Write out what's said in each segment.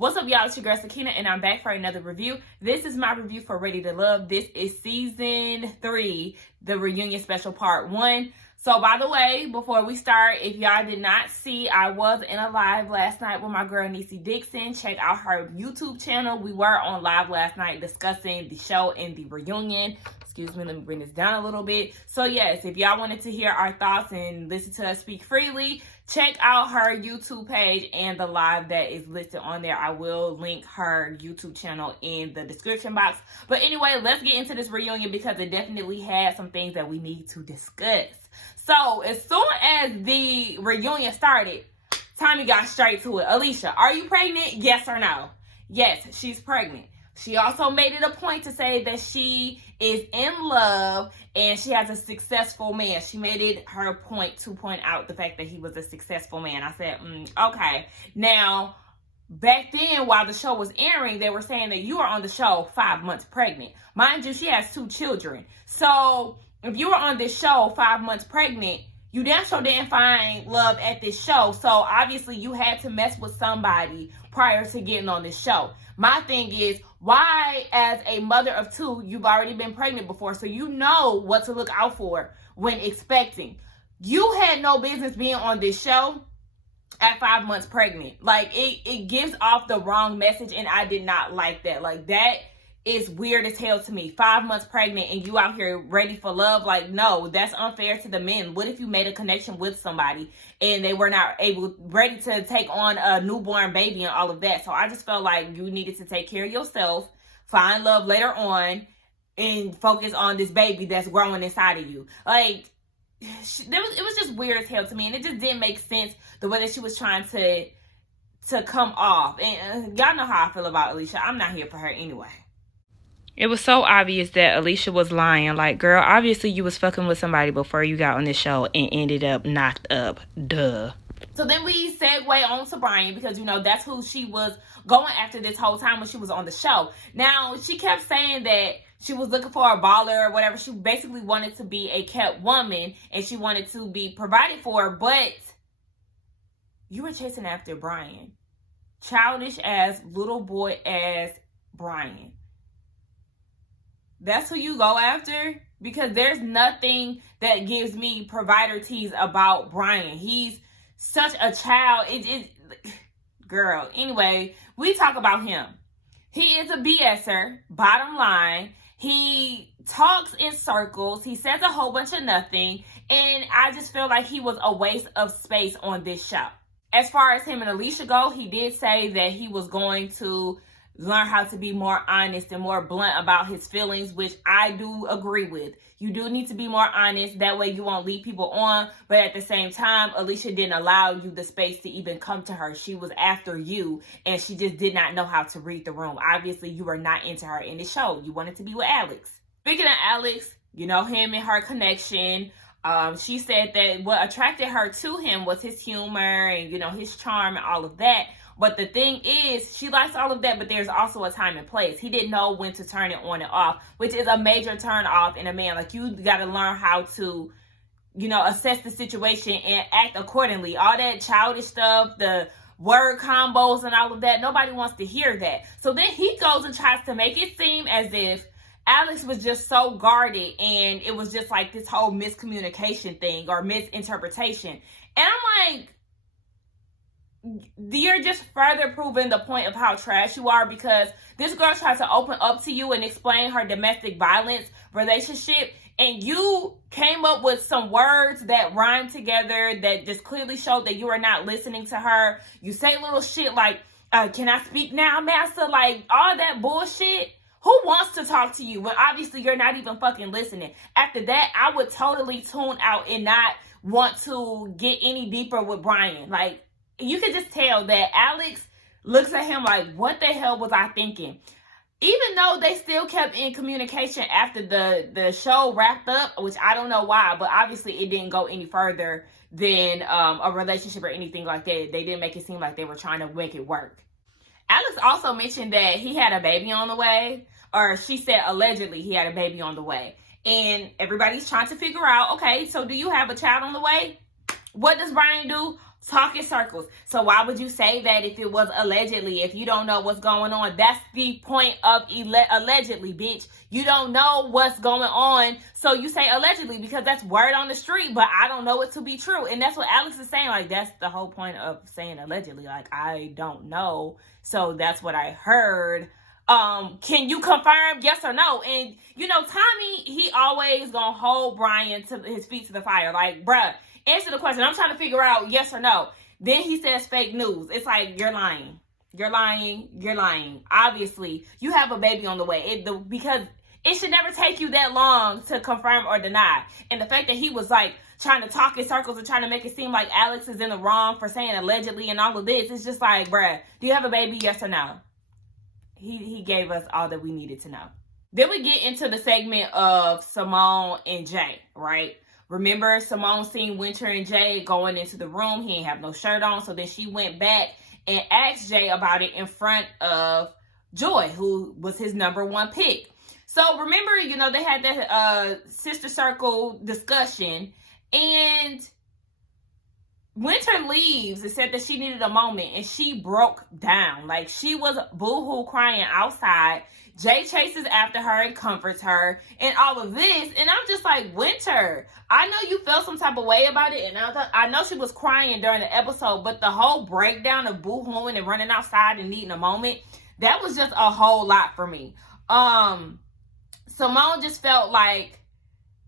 What's up, y'all? It's your girl Sakina, and I'm back for another review. This is my review for Ready to Love. This is season 3, the reunion special part 1. So, by the way, before we start, if y'all did not see, I was in a live last night with my girl Denise Dixon. Check out her YouTube channel. We were on live last night discussing the show and the reunion. Excuse me, let me bring this down a little bit. So yes, if y'all wanted to hear our thoughts and listen to us speak freely, check out her YouTube page and the live that is listed on there. I will link her YouTube channel in the description box. But anyway, let's get into this reunion because it definitely has some things that we need to discuss. So as soon as the reunion started, Tommy got straight to it. Alicia, are you pregnant? Yes or no? Yes, she's pregnant. She also made it a point to say that she is in love and she has a successful man. She made it her point to point out the fact that he was a successful man. I said, okay. Now, back then, while the show was airing, they were saying that you are on the show 5 months pregnant. Mind you, she has 2 children. So, if you were on this show 5 months pregnant, you damn sure didn't find love at this show. So, obviously, you had to mess with somebody prior to getting on this show. My thing is, why, as a mother of 2, you've already been pregnant before, so you know what to look out for when expecting. You had no business being on this show at 5 months pregnant. Like, it gives off the wrong message, and I did not like that. Like, that is weird as hell to me. 5 months pregnant and you out here ready for love. Like, no, that's unfair to the men. What if you made a connection with somebody and they were not ready to take on a newborn baby and all of that? So I just felt like you needed to take care of yourself, find love later on, and focus on this baby that's growing inside of you. Like, it was just weird as hell to me, and it just didn't make sense the way that she was trying to come off. And y'all know how I feel about Alicia. I'm not here for her anyway. It was so obvious that Alicia was lying. Like, girl, obviously you was fucking with somebody before you got on this show and ended up knocked up. Duh. So then we segue on to Brian because, you know, that's who she was going after this whole time when she was on the show. Now, she kept saying that she was looking for a baller or whatever. She basically wanted to be a kept woman and she wanted to be provided for. But you were chasing after Brian. Childish ass, little boy ass Brian. That's who you go after? Because there's nothing that gives me provider tease about Brian. He's such a child. Girl. Anyway, we talk about him. He is a BSer, bottom line. He talks in circles. He says a whole bunch of nothing. And I just feel like he was a waste of space on this show. As far as him and Alicia go, he did say that he was going to learn how to be more honest and more blunt about his feelings, which I do agree with. You do need to be more honest. That way you won't lead people on. But at the same time, Alicia didn't allow you the space to even come to her. She was after you, and she just did not know how to read the room. Obviously, you were not into her in the show. You wanted to be with Alex. Speaking of Alex, you know, him and her connection. She said that what attracted her to him was his humor and, you know, his charm and all of that. But the thing is, she likes all of that, but there's also a time and place. He didn't know when to turn it on and off, which is a major turn off in a man. Like, you got to learn how to, you know, assess the situation and act accordingly. All that childish stuff, the word combos and all of that, nobody wants to hear that. So then he goes and tries to make it seem as if Alex was just so guarded and it was just like this whole miscommunication thing or misinterpretation. And I'm like, you're just further proving the point of how trash you are, because this girl tried to open up to you and explain her domestic violence relationship, and you came up with some words that rhyme together that just clearly showed that you are not listening to her. You say little shit like, can I speak now, master? Like, all that bullshit. Who wants to talk to you when obviously you're not even fucking listening? After that, I would totally tune out and not want to get any deeper with Brian. Like, you could just tell that Alex looks at him like, what the hell was I thinking? Even though they still kept in communication after the show wrapped up, which I don't know why, but obviously it didn't go any further than a relationship or anything like that. They didn't make it seem like they were trying to make it work. Alex also mentioned that he had a baby on the way, or she said allegedly he had a baby on the way. And everybody's trying to figure out, okay, so do you have a child on the way? What does Brian do? Talk in circles. So why would you say that if it was allegedly, if you don't know what's going on? That's the point of allegedly, bitch. You don't know what's going on, so you say allegedly because that's word on the street, but I don't know it to be true. And that's what Alex is saying. Like, that's the whole point of saying allegedly. Like, I don't know, so that's what I heard. Can you confirm yes or no? And, you know, Tommy, he always gonna hold Brian to his feet to the fire. Like, bruh, answer the question. I'm trying to figure out yes or no. Then he says fake news. It's like, you're lying. You're lying. You're lying. Obviously, you have a baby on the way. Because it should never take you that long to confirm or deny. And the fact that he was like trying to talk in circles and trying to make it seem like Alex is in the wrong for saying allegedly and all of this, it's just like, bruh, do you have a baby? Yes or no? He gave us all that we needed to know. Then we get into the segment of Simone and Jay, right? Remember, Simone seen Winter and Jay going into the room. He ain't have no shirt on. So then she went back and asked Jay about it in front of Joy, who was his #1 pick. So remember, you know, they had that sister circle discussion. And Winter leaves and said that she needed a moment, and she broke down. Like, she was boo-hoo crying outside. Jay chases after her and comforts her and all of this. And I'm just like, Winter, I know you felt some type of way about it. And I know she was crying during the episode, but the whole breakdown of boo-hooing and running outside and needing a moment, that was just a whole lot for me. Simone just felt like,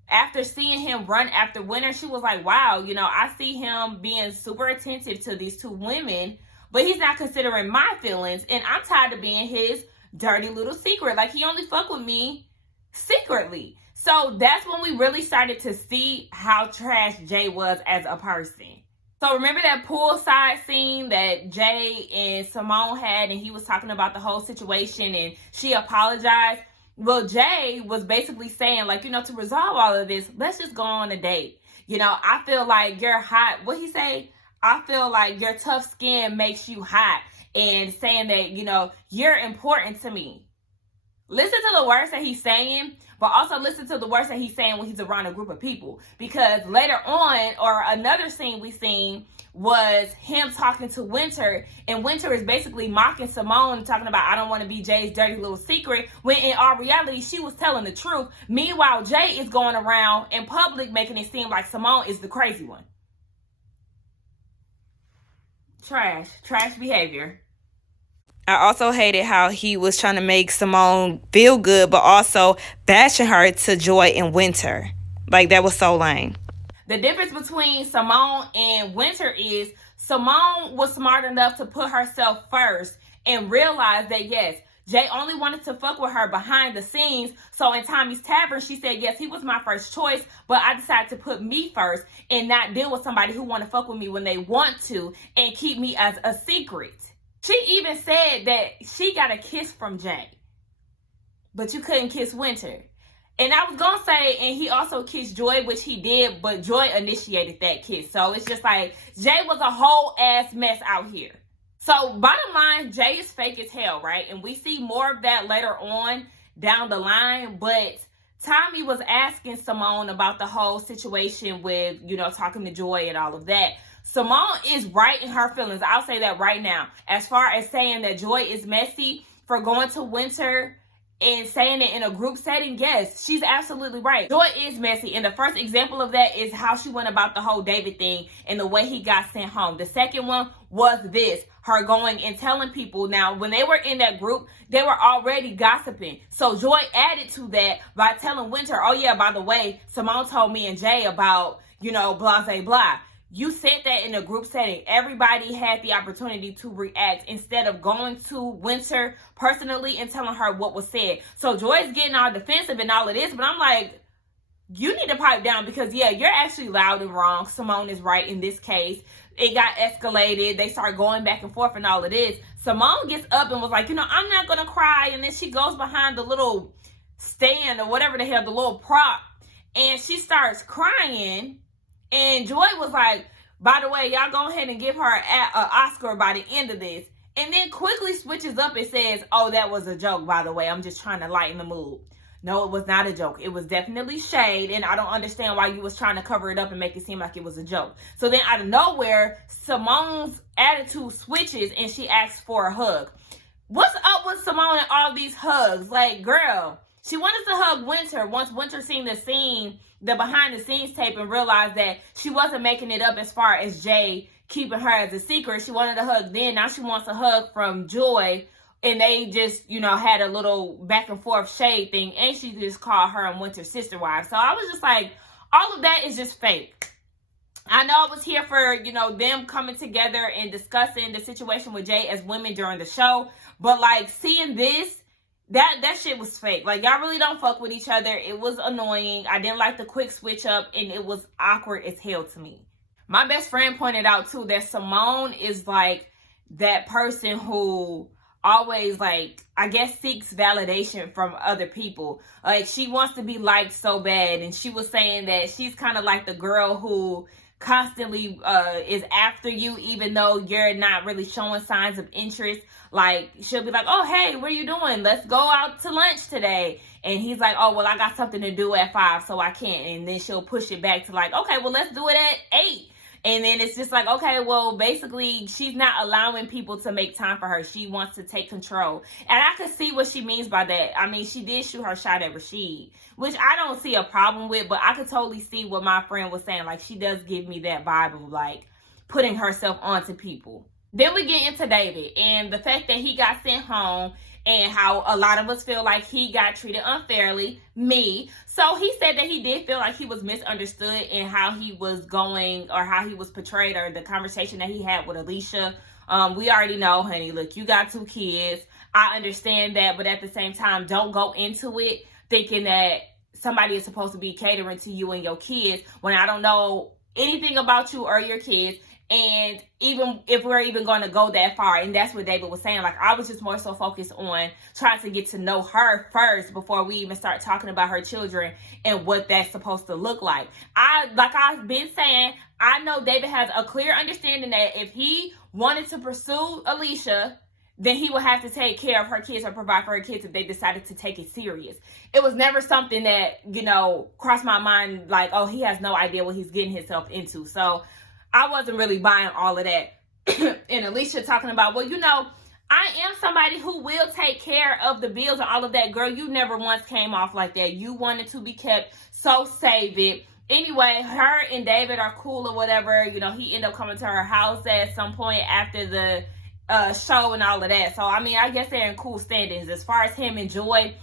after seeing him run after Winter, she was like, wow, you know, I see him being super attentive to these two women, but he's not considering my feelings, and I'm tired of being his dirty little secret. Like, he only fuck with me secretly. So that's when we really started to see how trash Jay was as a person. So remember that poolside scene that Jay and Simone had, and he was talking about the whole situation, and she apologized? Well, Jay was basically saying, like, you know, to resolve all of this, let's just go on a date. You know, I feel like you're hot. What he say? I feel like your tough skin makes you hot. And saying that, you know, you're important to me. Listen to the words that he's saying, but also listen to the words that he's saying when he's around a group of people. Because later on, or another scene we seen, was him talking to Winter, and Winter is basically mocking Simone, talking about, I don't want to be Jay's dirty little secret, when in all reality, she was telling the truth. Meanwhile, Jay is going around in public making it seem like Simone is the crazy one. Trash behavior. I also hated how he was trying to make Simone feel good, but also bashing her to Joy and Winter. Like, that was so lame. The difference between Simone and Winter is Simone was smart enough to put herself first and realize that, yes, Jay only wanted to fuck with her behind the scenes. So in Tommy's Tavern, she said, yes, he was my first choice, but I decided to put me first and not deal with somebody who want to fuck with me when they want to and keep me as a secret. She even said that she got a kiss from Jay, but you couldn't kiss Winter. And I was going to say, and he also kissed Joy, which he did, but Joy initiated that kiss. So it's just like, Jay was a whole ass mess out here. So bottom line, Jay is fake as hell, right? And we see more of that later on down the line. But Tommy was asking Simone about the whole situation with, you know, talking to Joy and all of that. Simone is right in her feelings. I'll say that right now. As far as saying that Joy is messy for going to Winter and saying it in a group setting, yes, she's absolutely right. Joy is messy. And the first example of that is how she went about the whole David thing and the way he got sent home. The second one was this, her going and telling people. Now, when they were in that group, they were already gossiping. So Joy added to that by telling Winter, oh yeah, by the way, Simone told me and Jay about, you know, blah, blah, blah. You said that in a group setting. Everybody had the opportunity to react instead of going to Winter personally and telling her what was said. So Joy's getting all defensive and all of this, but I'm like, you need to pipe down because, yeah, you're actually loud and wrong. Simone is right in this case. It got escalated. They start going back and forth and all of this. Simone gets up and was like, you know, I'm not going to cry. And then she goes behind the little stand or whatever the hell, the little prop, and she starts crying. And Joy was like, by the way, y'all go ahead and give her an Oscar by the end of this. And then quickly switches up and says, oh, that was a joke, by the way. I'm just trying to lighten the mood. No, it was not a joke. It was definitely shade, and I don't understand why you was trying to cover it up and make it seem like it was a joke. So then out of nowhere, Simone's attitude switches and she asks for a hug. What's up with Simone and all these hugs? Like, girl, she wanted to hug Winter once Winter seen the behind the scenes tape, and realized that she wasn't making it up as far as Jay keeping her as a secret. She wanted a hug then. Now she wants a hug from Joy. And they just, had a little back and forth shade thing. And she just called her and Winter's sister wife. So I was just like, all of that is just fake. I know I was here for, them coming together and discussing the situation with Jay as women during the show. But like seeing this, that shit was fake. Like, y'all really don't fuck with each other. It was annoying. I didn't like the quick switch up, and it was awkward as hell to me. My best friend pointed out too that Simone is like that person who always, like, I guess seeks validation from other people. Like, she wants to be liked so bad, and she was saying that she's kind of like the girl who constantly is after you, even though you're not really showing signs of interest. Like, she'll be like, oh, hey, what are you doing? Let's go out to lunch today. And he's like, oh, well, I got something to do at 5, so I can't. And then she'll push it back to like, okay, well, let's do it at 8. And then it's just like, okay, well, basically, she's not allowing people to make time for her. She wants to take control. And I can see what she means by that. I mean, she did shoot her shot at Rashid, which I don't see a problem with, but I could totally see what my friend was saying. Like, she does give me that vibe of, like, putting herself onto people. Then we get into David and the fact that he got sent home, and how a lot of us feel like he got treated unfairly. Me. So he said that he did feel like he was misunderstood in how he was going, or how he was portrayed, or the conversation that he had with Alicia. We already know, honey, look, you got 2 kids. I understand that, but at the same time, don't go into it thinking that somebody is supposed to be catering to you and your kids when I don't know anything about you or your kids. And even if we're even going to go that far, and that's what David was saying, like, I was just more so focused on trying to get to know her first before we even start talking about her children and what that's supposed to look like. Like I've been saying, I know David has a clear understanding that if he wanted to pursue Alicia, then he would have to take care of her kids or provide for her kids if they decided to take it serious. It was never something that, crossed my mind like, oh, he has no idea what he's getting himself into. So I wasn't really buying all of that. And Alicia talking about, well, I am somebody who will take care of the bills and all of that. Girl, you never once came off like that. You wanted to be kept, so save it. Anyway, her and David are cool or whatever. He ended up coming to her house at some point after the show and all of that. So, I mean, I guess they're in cool standings. As far as him and Joy,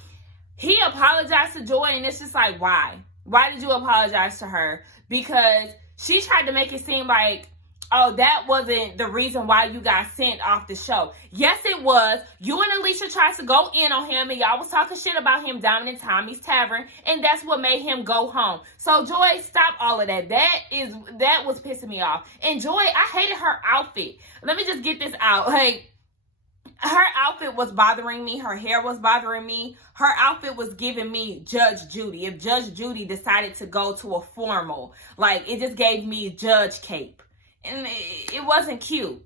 he apologized to Joy, and it's just like, why? Why did you apologize to her? Because she tried to make it seem like, oh, that wasn't the reason why you got sent off the show. Yes, it was. You and Alicia tried to go in on him, and y'all was talking shit about him down in Tommy's Tavern, and that's what made him go home. So, Joy, stop all of that. That was pissing me off. And Joy, I hated her outfit. Let me just get this out. Like, her outfit was bothering me. Her hair was bothering me. Her outfit was giving me Judge Judy. If Judge Judy decided to go to a formal, like, it just gave me Judge cape. And it wasn't cute.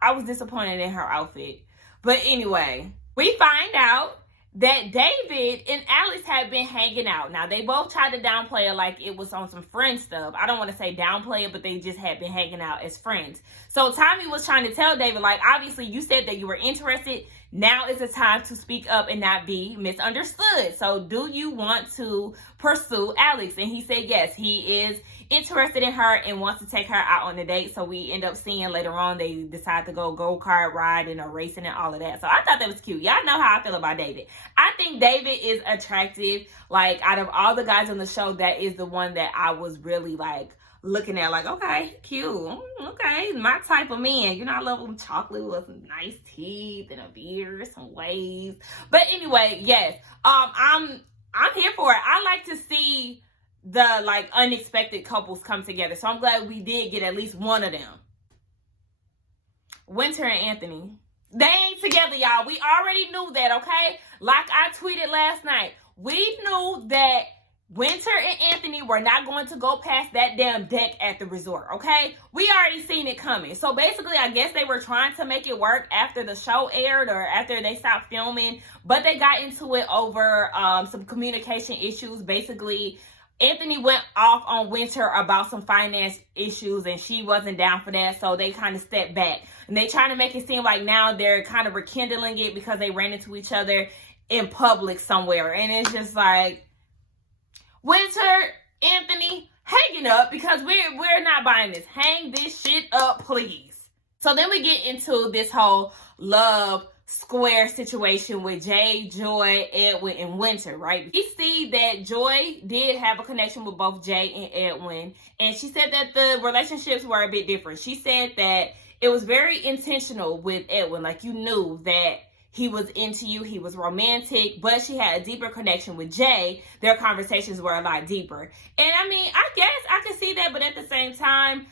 I was disappointed in her outfit. But anyway, we find out that David and Alice had been hanging out. Now, they both tried to downplay it like it was on some friend stuff. I don't want to say downplay it, but they just had been hanging out as friends. So Tommy was trying to tell David, like, obviously you said that you were interested. Now is the time to speak up and not be misunderstood. So do you want to pursue Alex? And he said yes, he is interested in her and wants to take her out on a date. So we end up seeing later on they decide to go-kart riding or racing and all of that. So I thought that was cute. Y'all know how I feel about David. I think David is attractive. Like, out of all the guys on the show, that is the one that I was really like looking at, like, okay, cute, okay, my type of man. I love them chocolate with some nice teeth and a beard, some waves. But anyway, yes, I'm here for it. I like to see the, like, unexpected couples come together. So I'm glad we did get at least one of them. Winter and Anthony, they ain't together, y'all. We already knew that, okay? Like I tweeted last night, we knew that Winter and Anthony were not going to go past that damn deck at the resort, okay? We already seen it coming. So basically, I guess they were trying to make it work after the show aired or after they stopped filming, but they got into it over some communication issues. Basically, Anthony went off on Winter about some finance issues and she wasn't down for that, so they kind of stepped back. And they trying to make it seem like now they're kind of rekindling it because they ran into each other in public somewhere. And it's just like, Winter, Anthony, hang it up because we're not buying this. Hang this shit up, please. So then we get into this whole love square situation with Jay, Joy, Edwin, and Winter, right? We see that Joy did have a connection with both Jay and Edwin, and she said that the relationships were a bit different. She said that it was very intentional with Edwin, like you knew that he was into you, he was romantic, but she had a deeper connection with Jay. Their conversations were a lot deeper. And I mean, I guess I could see that, but at the same time,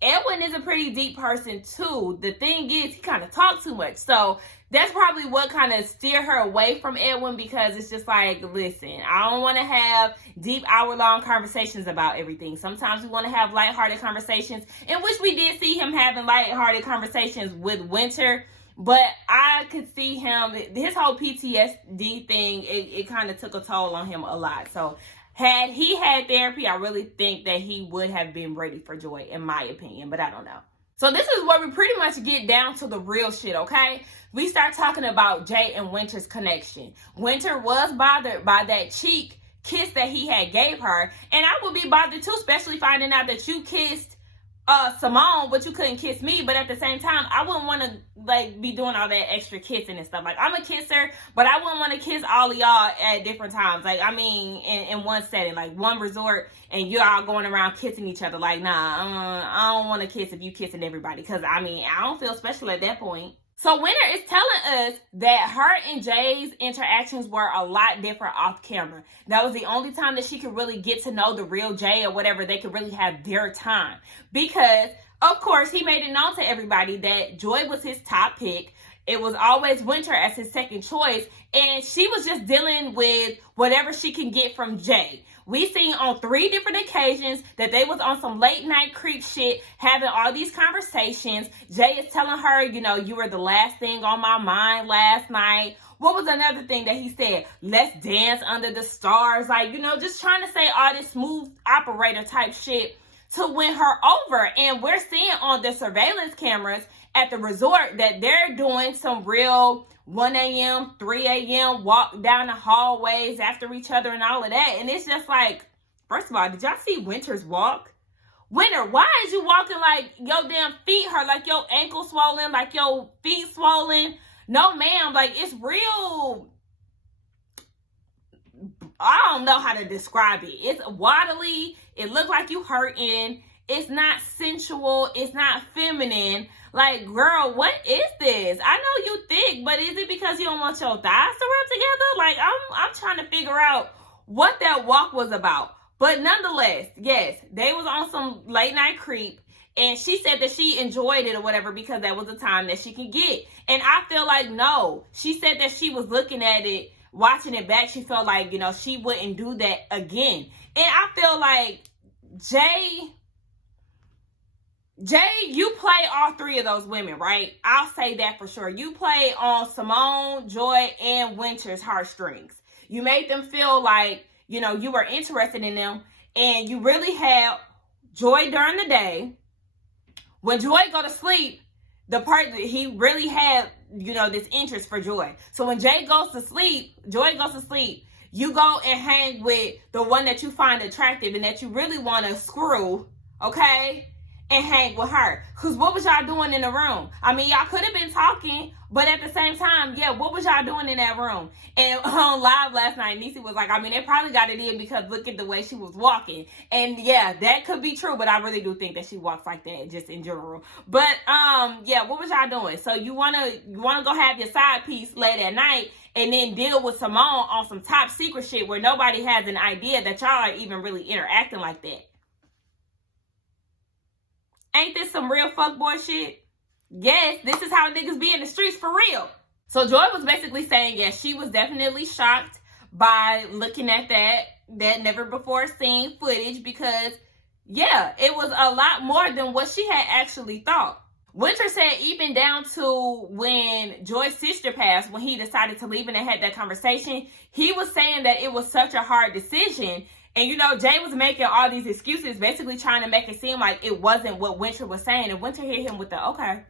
Edwin is a pretty deep person too. The thing is, he kind of talks too much. So that's probably what kind of steered her away from Edwin, because it's just like, listen, I don't want to have deep hour-long conversations about everything. Sometimes we want to have lighthearted conversations, in which we did see him having lighthearted conversations with Winter. But I could see him, his whole PTSD thing, it kind of took a toll on him a lot. So had he had therapy, I really think that he would have been ready for Joy, in my opinion. But I don't know. So this is where we pretty much get down to the real shit, okay? We start talking about Jay and Winter's connection. Winter was bothered by that cheek kiss that he had gave her. And I would be bothered too, especially finding out that you kissed Simone, but you couldn't kiss me. But at the same time, I wouldn't want to like be doing all that extra kissing and stuff. Like, I'm a kisser, but I wouldn't want to kiss all of y'all at different times. Like, I mean, in one setting, like one resort, and you're all going around kissing each other. Like, nah, I don't want to kiss if you kissing everybody, because I mean, I don't feel special at that point. So Winter is telling us that her and Jay's interactions were a lot different off camera. That was the only time that she could really get to know the real Jay, or whatever. They could really have their time. Because, of course, he made it known to everybody that Joy was his top pick. It was always Winter as his second choice. And she was just dealing with whatever she can get from Jay. We seen on 3 different occasions that they was on some late night creep shit, having all these conversations. Jay is telling her, you know, you were the last thing on my mind last night. What was another thing that he said? Let's dance under the stars. Like, you know, just trying to say all this smooth operator type shit to win her over. And we're seeing on the surveillance cameras at the resort that they're doing some real 1 a.m., 3 a.m. walk down the hallways after each other and all of that. And it's just like, first of all, did y'all see Winter's walk? Winter, why is you walking like your damn feet hurt, like your ankle swollen, like your feet swollen? No, ma'am, like it's real. I don't know how to describe it. It's waddly. It looked like you hurting. It's not sensual. It's not feminine. Like, girl, what is this? I know you thick, but is it because you don't want your thighs to rub together? Like, I'm trying to figure out what that walk was about. But nonetheless, yes, they was on some late night creep. And she said that she enjoyed it or whatever because that was the time that she could get. And I feel like, no. She said that she was looking at it, watching it back. She felt like, you know, she wouldn't do that again. And I feel like Jay, you play all 3 of those women, right? I'll say that for sure. You play on Simone, Joy, and Winter's heartstrings. You made them feel like, you know, you were interested in them. And you really had Joy during the day. When Joy go to sleep, the part that he really had, you know, this interest for Joy. So when Jay goes to sleep, Joy goes to sleep, you go and hang with the one that you find attractive and that you really want to screw, okay? And hang with her. Because what was y'all doing in the room? I mean, y'all could have been talking, but at the same time, yeah, what was y'all doing in that room? And on live last night, Niecy was like, I mean, they probably got it in because look at the way she was walking. And yeah, that could be true, but I really do think that she walks like that just in general. But yeah, what was y'all doing? So you wanna go have your side piece late at night and then deal with Simone on some top secret shit where nobody has an idea that y'all are even really interacting like that. Ain't this some real fuckboy shit? Yes, this is how niggas be in the streets for real. So Joy was basically saying, yes, she was definitely shocked by looking at that never before seen footage, because yeah, it was a lot more than what she had actually thought. Winter said even down to when Joy's sister passed, when he decided to leave and they had that conversation, he was saying that it was such a hard decision. And, you know, Jay was making all these excuses, basically trying to make it seem like it wasn't what Winter was saying. And Winter hit him with the okay.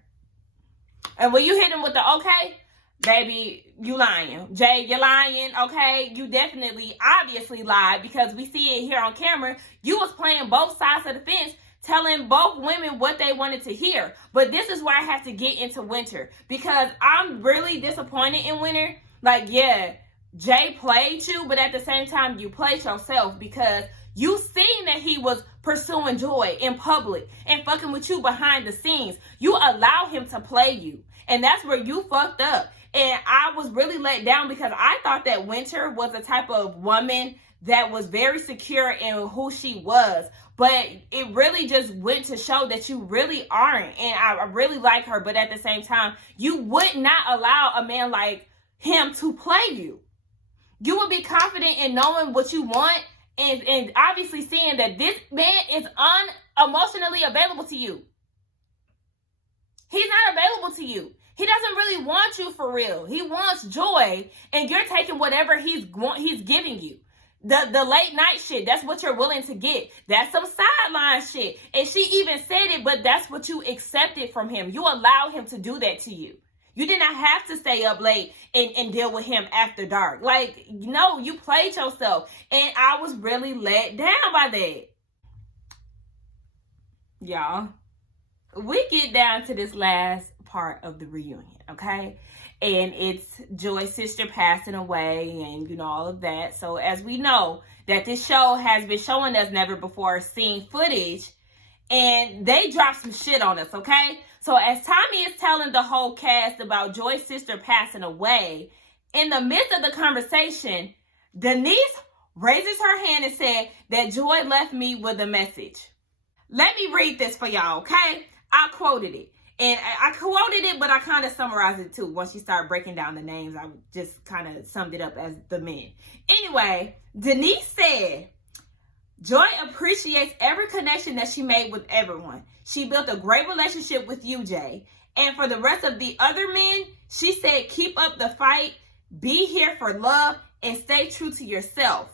And when you hit him with the okay, baby, you lying. Jay, you're lying, okay? You definitely, obviously lied, because we see it here on camera. You was playing both sides of the fence, telling both women what they wanted to hear. But this is where I have to get into Winter, because I'm really disappointed in Winter. Like, yeah, Jay played you, but at the same time, you played yourself, because you seen that he was pursuing Joy in public and fucking with you behind the scenes. You allow him to play you, and that's where you fucked up. And I was really let down, because I thought that Winter was the type of woman that was very secure in who she was. But it really just went to show that you really aren't. And I really like her. But at the same time, you would not allow a man like him to play you. You would be confident in knowing what you want, and obviously seeing that this man is unemotionally available to you. He's not available to you. He doesn't really want you for real. He wants Joy, and you're taking whatever he's giving you. The late night shit, that's what you're willing to get. That's some sideline shit. And she even said it, but that's what you accepted from him. You allow him to do that to you. You did not have to stay up late and deal with him after dark. Like, no, you played yourself. And I was really let down by that. Y'all, we get down to this last part of the reunion, okay? And it's Joy's sister passing away and, you know, all of that. So as we know that this show has been showing us never before seen footage, and they dropped some shit on us, okay? So as Tommy is telling the whole cast about Joy's sister passing away, in the midst of the conversation, Denise raises her hand and said that Joy left me with a message. Let me read this for y'all, okay? I quoted it. And I quoted it, but I kind of summarized it too. Once you start breaking down the names, I just kind of summed it up as the men. Anyway, Denise said, Joy appreciates every connection that she made with everyone. She built a great relationship with you, Jay. And for the rest of the other men, she said, keep up the fight, be here for love, and stay true to yourself.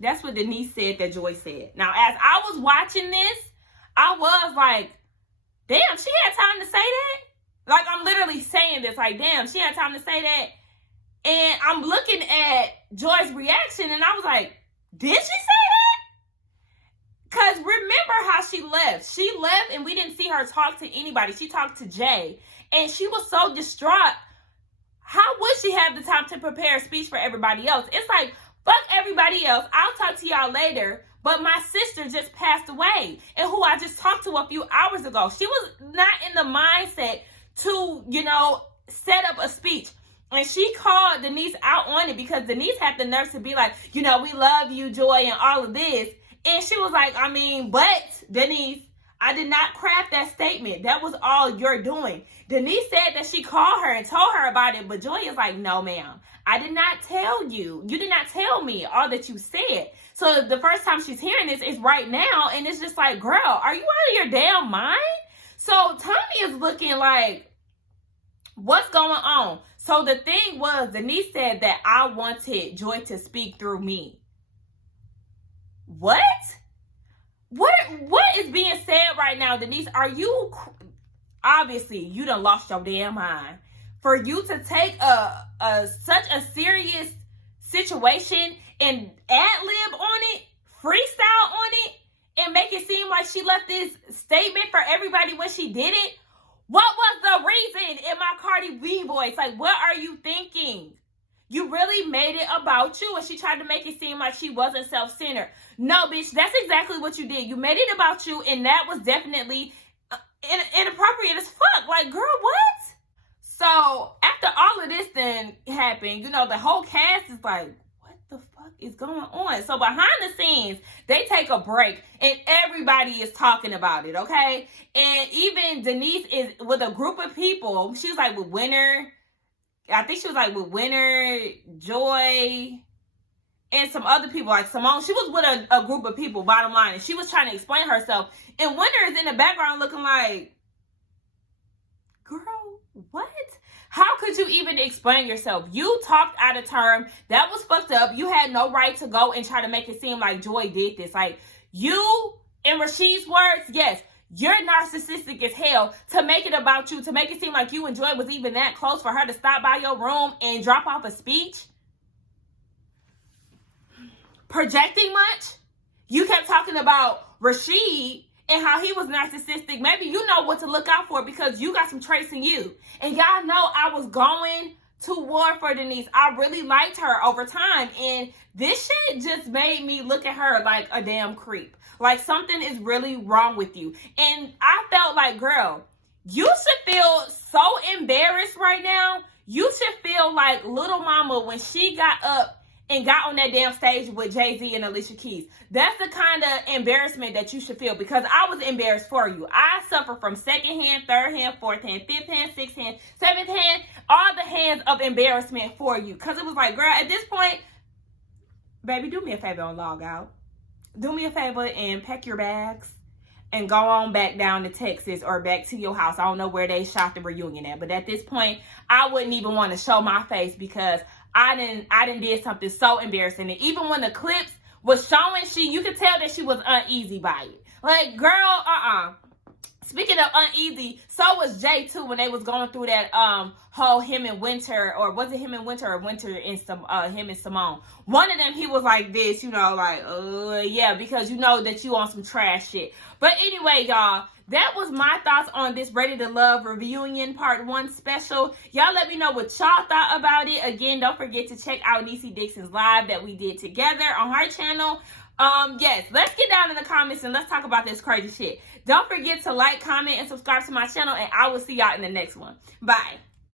That's what Denise said that Joy said. Now, as I was watching this, I was like, damn, she had time to say that? Like, I'm literally saying this, like, damn, she had time to say that. And I'm looking at Joy's reaction, and I was like, did she say that? Because remember how she left. She left, and we didn't see her talk to anybody. She talked to Jay, and she was so distraught. How would she have the time to prepare a speech for everybody else? It's like, fuck everybody else. I'll talk to y'all later. But my sister just passed away, and who I just talked to a few hours ago. She was not in the mindset to, you know, set up a speech. And she called Denise out on it, because Denise had the nerve to be like, you know, we love you, Joy, and all of this. And she was like, I mean, but Denise, I did not craft that statement. That was all you're doing. Denise said that she called her and told her about it, but Joy is like, no, ma'am. I did not tell you. You did not tell me all that you said. So the first time she's hearing this is right now, and it's just like, girl, are you out of your damn mind? So Tommy is looking like, what's going on? So the thing was, Denise said that I wanted Joy to speak through me. What? What is being said right now, Denise? Are you, obviously, you done lost your damn mind. For you to take such a serious situation and ad-lib on it, freestyle on it, and make it seem like she left this statement for everybody when she did it? What was the reason in my Cardi B voice? Like, what are you thinking? You really made it about you, and she tried to make it seem like she wasn't self-centered. No, bitch, that's exactly what you did. You made it about you, and that was definitely inappropriate as fuck. Like, girl, what? So, after all of this then happened, you know, the whole cast is like, what the fuck is going on? So, behind the scenes, they take a break, and everybody is talking about it, okay? And even Denise is with a group of people. She was like with Winter, I think she was like with Winter, Joy, and some other people like Simone. She was with a group of people, bottom line, and she was trying to explain herself. And Winter is in the background looking like, girl, what? How could you even explain yourself? You talked out of term. That was fucked up. You had no right to go and try to make it seem like Joy did this. Like, you, in Rasheed's words, yes, you're narcissistic as hell to make it about you, to make it seem like you and Joy was even that close for her to stop by your room and drop off a speech. Projecting much? You kept talking about Rasheed and how he was narcissistic. Maybe you know what to look out for because you got some traits in you. And y'all know I was going to war for Denise. I really liked her over time. And this shit just made me look at her like a damn creep. Like something is really wrong with you. And I felt like, girl, you should feel so embarrassed right now. You should feel like little mama when she got up and got on that damn stage with Jay-Z and Alicia Keys. That's the kind of embarrassment that you should feel because I was embarrassed for you. I suffer from second hand, third hand, fourth hand, fifth hand, sixth hand, seventh hand, all the hands of embarrassment for you. Because it was like, girl, at this point, baby, do me a favor and log out. Do me a favor and pack your bags and go on back down to Texas or back to your house. I don't know where they shot the reunion at, but at this point, I wouldn't even want to show my face because I didn't did something so embarrassing. And even when the clips was showing, you could tell that she was uneasy by it. Like, girl, Speaking of uneasy, so was Jay too when they was going through that whole him and Winter, or was it him and Winter or Winter and him and Simone? One of them, he was like this, you know, like, yeah, because you know that you on some trash shit. But anyway, y'all, that was my thoughts on this Ready to Love Reunion Part 1 special. Y'all let me know what y'all thought about it. Again, don't forget to check out Niecy Dixon's live that we did together on her channel. Yes, let's get down in the comments and let's talk about this crazy shit. Don't forget to like, comment, and subscribe to my channel, and I will see y'all in the next one. Bye.